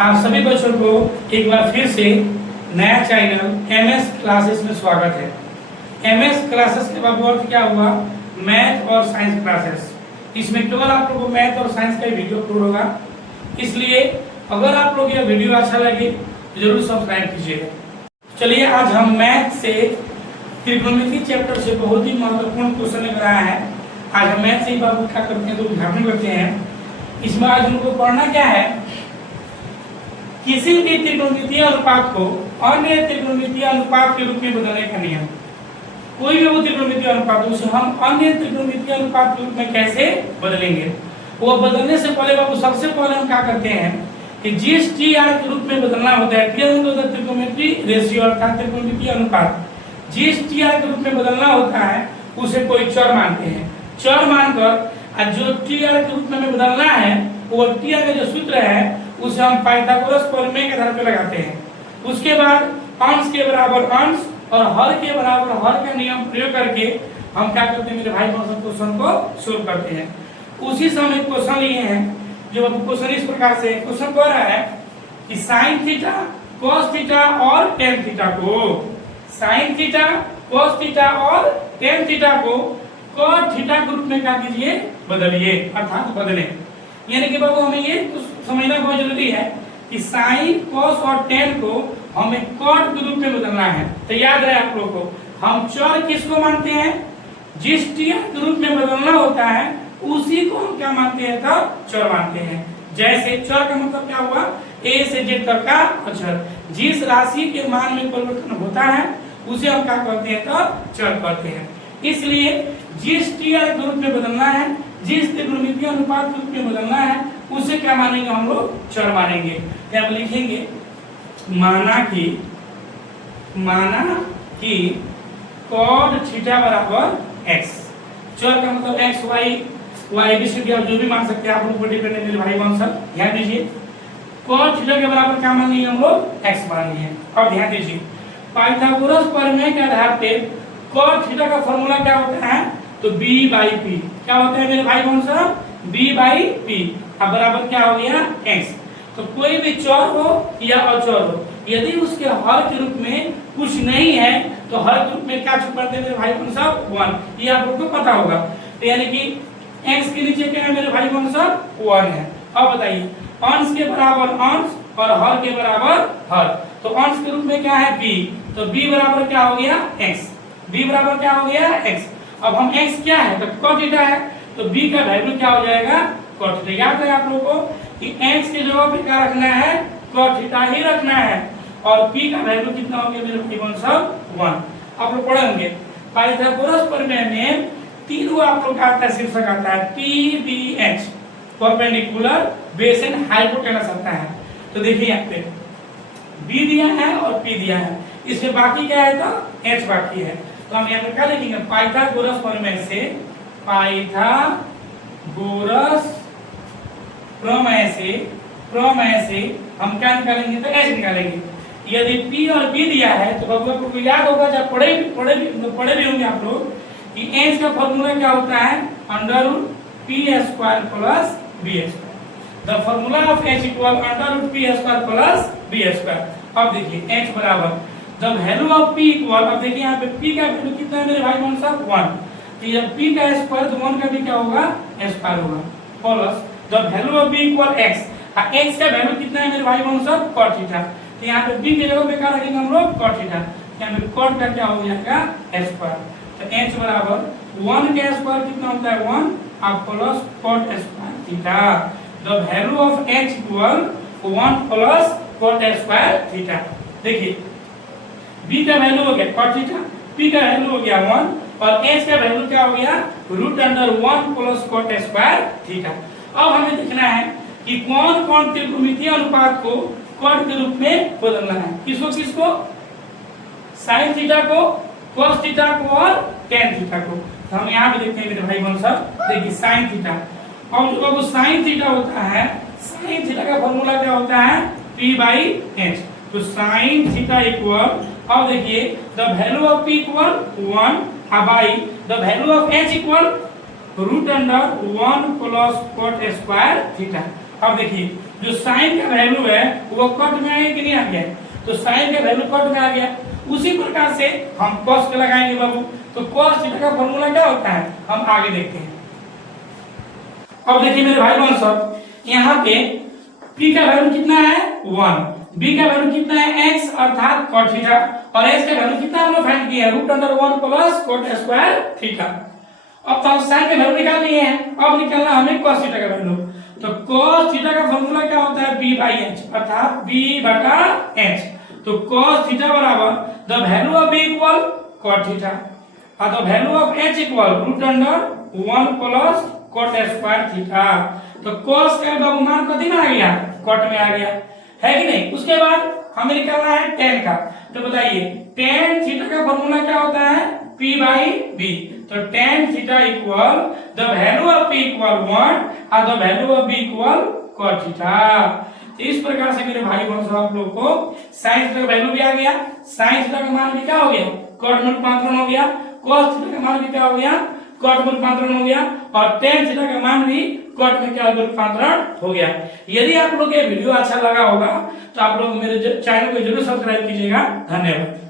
आप सभी बच्चों को एक बार फिर से नया चैनल एमएस क्लासेस में स्वागत है। एमएस क्लासेस के बाद अर्थ क्या हुआ? मैथ और साइंस क्लासेस। इसमें केवल आप लोगों को मैथ और साइंस का ही वीडियो अपलोड होगा, इसलिए अगर आप लोग यह वीडियो अच्छा लगे तो जरूर सब्सक्राइब कीजिएगा। चलिए आज हम मैथ से त्रिकोणमिति चैप्टर से बहुत ही महत्वपूर्ण क्वेश्चन लेकर आया है। आज हम मैथ से ही बाबू क्या करते हैं तो उदाहरण करते हैं। इसमें आज उनको पढ़ना क्या है, किसी भी त्रिकोणमितीय अनुपात को अन्य त्रिकोणमितीय अनुपात के रूप में बदलने का नियम। कोई भी वो त्रिकोणमितीय अनुपात उसे हम अन्य त्रिकोणमितीय अनुपात के रूप में कैसे बदलेंगे। वो बदलने से पहले बाबू सबसे पहले हम क्या करते हैं कि जिस टी आर के रूप में बदलना होता है, टी आर त्रिकोणमितीय रेशियो अर्थात त्रिकोणमितीय अनुपात, जिस टी आर के रूप में बदलना होता है उसे कोई चर मानते हैं। चर मानकर जो टी आर के रूप में बदलना है वो टी आर का जो सूत्र है उसे हम पाइथागोरस प्रमेय के आधार पर लगाते हैं। उसके बाद अंश के बराबर अंश और हर के बराबर हर का नियम प्रयोग करके हम क्या करते हैं मेरे भाई क्वेश्चन को सोल्व करते हैं। उसी समय क्वेश्चन लिए हैं जो क्वेश्चन इस प्रकार से क्वेश्चन कह रहा है कि साइन थीटा कॉस थीटा और टेन थीटा को, साइन थीटा कॉस थीटा और टेन थीटा को कॉट थीटा के रूप में क्या कीजिए बदलिए, अर्थात बदले। यानी कि बाबू हमें ये समझना बहुत जरूरी है कि साइन कॉस और टेन को हमें कॉट के रूप में बदलना है। तो याद रहे आप लोगों को, हम चर किसको मानते हैं? जिस टी आर के रूप में बदलना होता है उसी को हम क्या मानते हैं? तब चर मानते हैं। जैसे चर का मतलब क्या हुआ? ए से जेड तक का अक्षर, जिस राशि के मान में परिवर्तन होता है उसे हम क्या कहते हैं? तब चर कहते हैं। इसलिए जिस टी आर के रूप में बदलना है, जिस त्रिकोणमितीय अनुपात के रूप में बदलना है उसे क्या मानेंगे? हम लोग चर मानेंगे। क्या हम लिखेंगे? माना कि कॉट थीटा बराबर एक्स। चर का मतलब x y b c d आप जो भी मान सकते हैं, आप लोग को डिपेंड है मेरे भाई बहन सब। ध्यान दीजिए, कॉट थीटा के बराबर क्या मानेंगे? हम लोग एक्स मानेंगे। अब ध्यान दीजिए, पाइथागोरस प्रमेय के आधार पे कॉट थीटा का फॉर्मूला क्या होता है? तो b बाई पी। क्या होता है मेरे भाई बहन सब? b by P. अब बराबर क्या हो गया? x। तो कोई भी चर हो या अचर हो, यदि उसके हर के रूप में कुछ नहीं है तो हर के रूप में क्या छुप करते हैं मेरे भाई बहन सब? 1। ये आप लोग को पता होगा। तो यानी कि x के नीचे क्या है मेरे भाई बहन सब? 1 है। अब बताइए, अंश के बराबर अंश और हर के बराबर हर, तो अंश के रूप में क्या है? b। तो b बराबर क्या हो गया? x। b बराबर क्या हो गया? x। अब हम x क्या है? तो cot थीटा है, तो b का वैल्यू क्या हो जाएगा? cot theta. याद है आप लोगों को कि x के जगह पे क्या रखना है? cot थीटा ही रखना है। और p का वैल्यू कितना हो गया मेरे भाई बहन सब? 1। आप लोग पढ़ेंगे पाइथागोरस प्रमेय में तीनों आप लोग का आता है, शीर्षक आता है PBH, perpendicular base and hypotenuse आता है। तो देखिए यहाँ पे b दिया है और p दिया है, इसमें बाकी क्या है? तो h बाकी है। तो हम यहाँ पे क्या लिखेंगे? पाइथागोरस प्रमेय से, पाइथागोरस प्रमेय से हम क्या निकालेंगे? तो h निकालेंगे। यदि p और b दिया है तो बाबू को याद होगा, जब पढ़े भी होंगे आप लोग कि h का फॉर्मूला क्या होता है? Under root p square plus b square. The formula of h equal under root p square plus b square. अब देखिए h बराबर the value of p equal, अब देखिए यहाँ पे p का वैल्यू कितना है मेरे भाई बहन सब? 1। तो जब p का स्क्वायर तो 1 का भी क्या होगा? स्क्वायर होगा, plus the value of b equal x। x का वैल्यू कितना है मेरे भाई बहन सब? cot theta. तो यहाँ पे b के जगह पे क्या रखेंगे हम लोग? cot theta. यहाँ पे cot का क्या हो जाएगा? स्क्वायर। तो h बराबर 1 का स्क्वायर कितना होता है? 1 और plus cot square theta. The value of h equal 1 plus cot square theta. देखिए b का वैल्यू हो गया cot थीटा, p का वैल्यू हो गया 1 और h का वैल्यू क्या हो गया? Root under 1 plus cot square theta. अब हमें देखना है कि कौन कौन त्रिकोणमितीय अनुपात को cot के रूप में बदलना है। किसको? साइन थीटा को, cos थीटा को और tan थीटा को। तो हम यहाँ पे देखते हैं मेरे भाई बहन सब। देखिए साइन थीटा, अब जो साइन थीटा होता है, साइन थीटा का फॉर्मूला क्या होता है? p by h। तो साइन थीटा इक्वल, अब देखिए the value of p equal 1 by the value of h equal root under 1 plus cot square theta. अब देखिए जो साइन का वैल्यू है वो कट में आया कि नहीं आ गया, तो साइन का वैल्यू कट में आ गया। उसी प्रकार से हम कॉस का लगाएंगे बाबू, तो कॉस थीटा का फॉर्मूला क्या होता है हम आगे देखते हैं। अब देखिए मेरे भाई बहन सब, यहाँ पे p का वैल्यू कितना है 1, b का वैल्यू कितना है x अर्थात cot थीटा, और h का वैल्यू कितना हम लोग फाइंड किए हैं √1 प्लस cot स्क्वायर थीटा। अब तो हम साइन का वैल्यू निकाल लिए हैं, अब निकालना हमें cos थीटा का वैल्यू। तो cos थीटा का फॉर्मूला क्या होता है b/h अर्थात b/h। तो cos थीटा बराबर the value of b equal cot theta और the value of h equal √1 plus cot square theta. तो cos का मान कथी में आ गया cot में आ गया है कि नहीं। उसके बाद हमें निकालना है tan का, तो बताइए tan थीटा का फॉर्मूला क्या होता है p/b। तो tan theta equal the value of p equal 1 और the value of b equal cot theta. तो इस प्रकार से मेरे भाई बहन सब आप लोग को sin थीटा का वैल्यू भी आ गया, sin थीटा का मान भी क्या हो गया cot में रूपांतरण हो गया, cos थीटा का मान भी क्या हो गया cot में रूपांतरण हो गया, और tan थीटा का मान भी cot में क्या रूपांतरण हो गया। यदि आप लोग ये वीडियो अच्छा लगा होगा तो आप लोग मेरे चैनल को जरूर सब्सक्राइब कीजिएगा। धन्यवाद।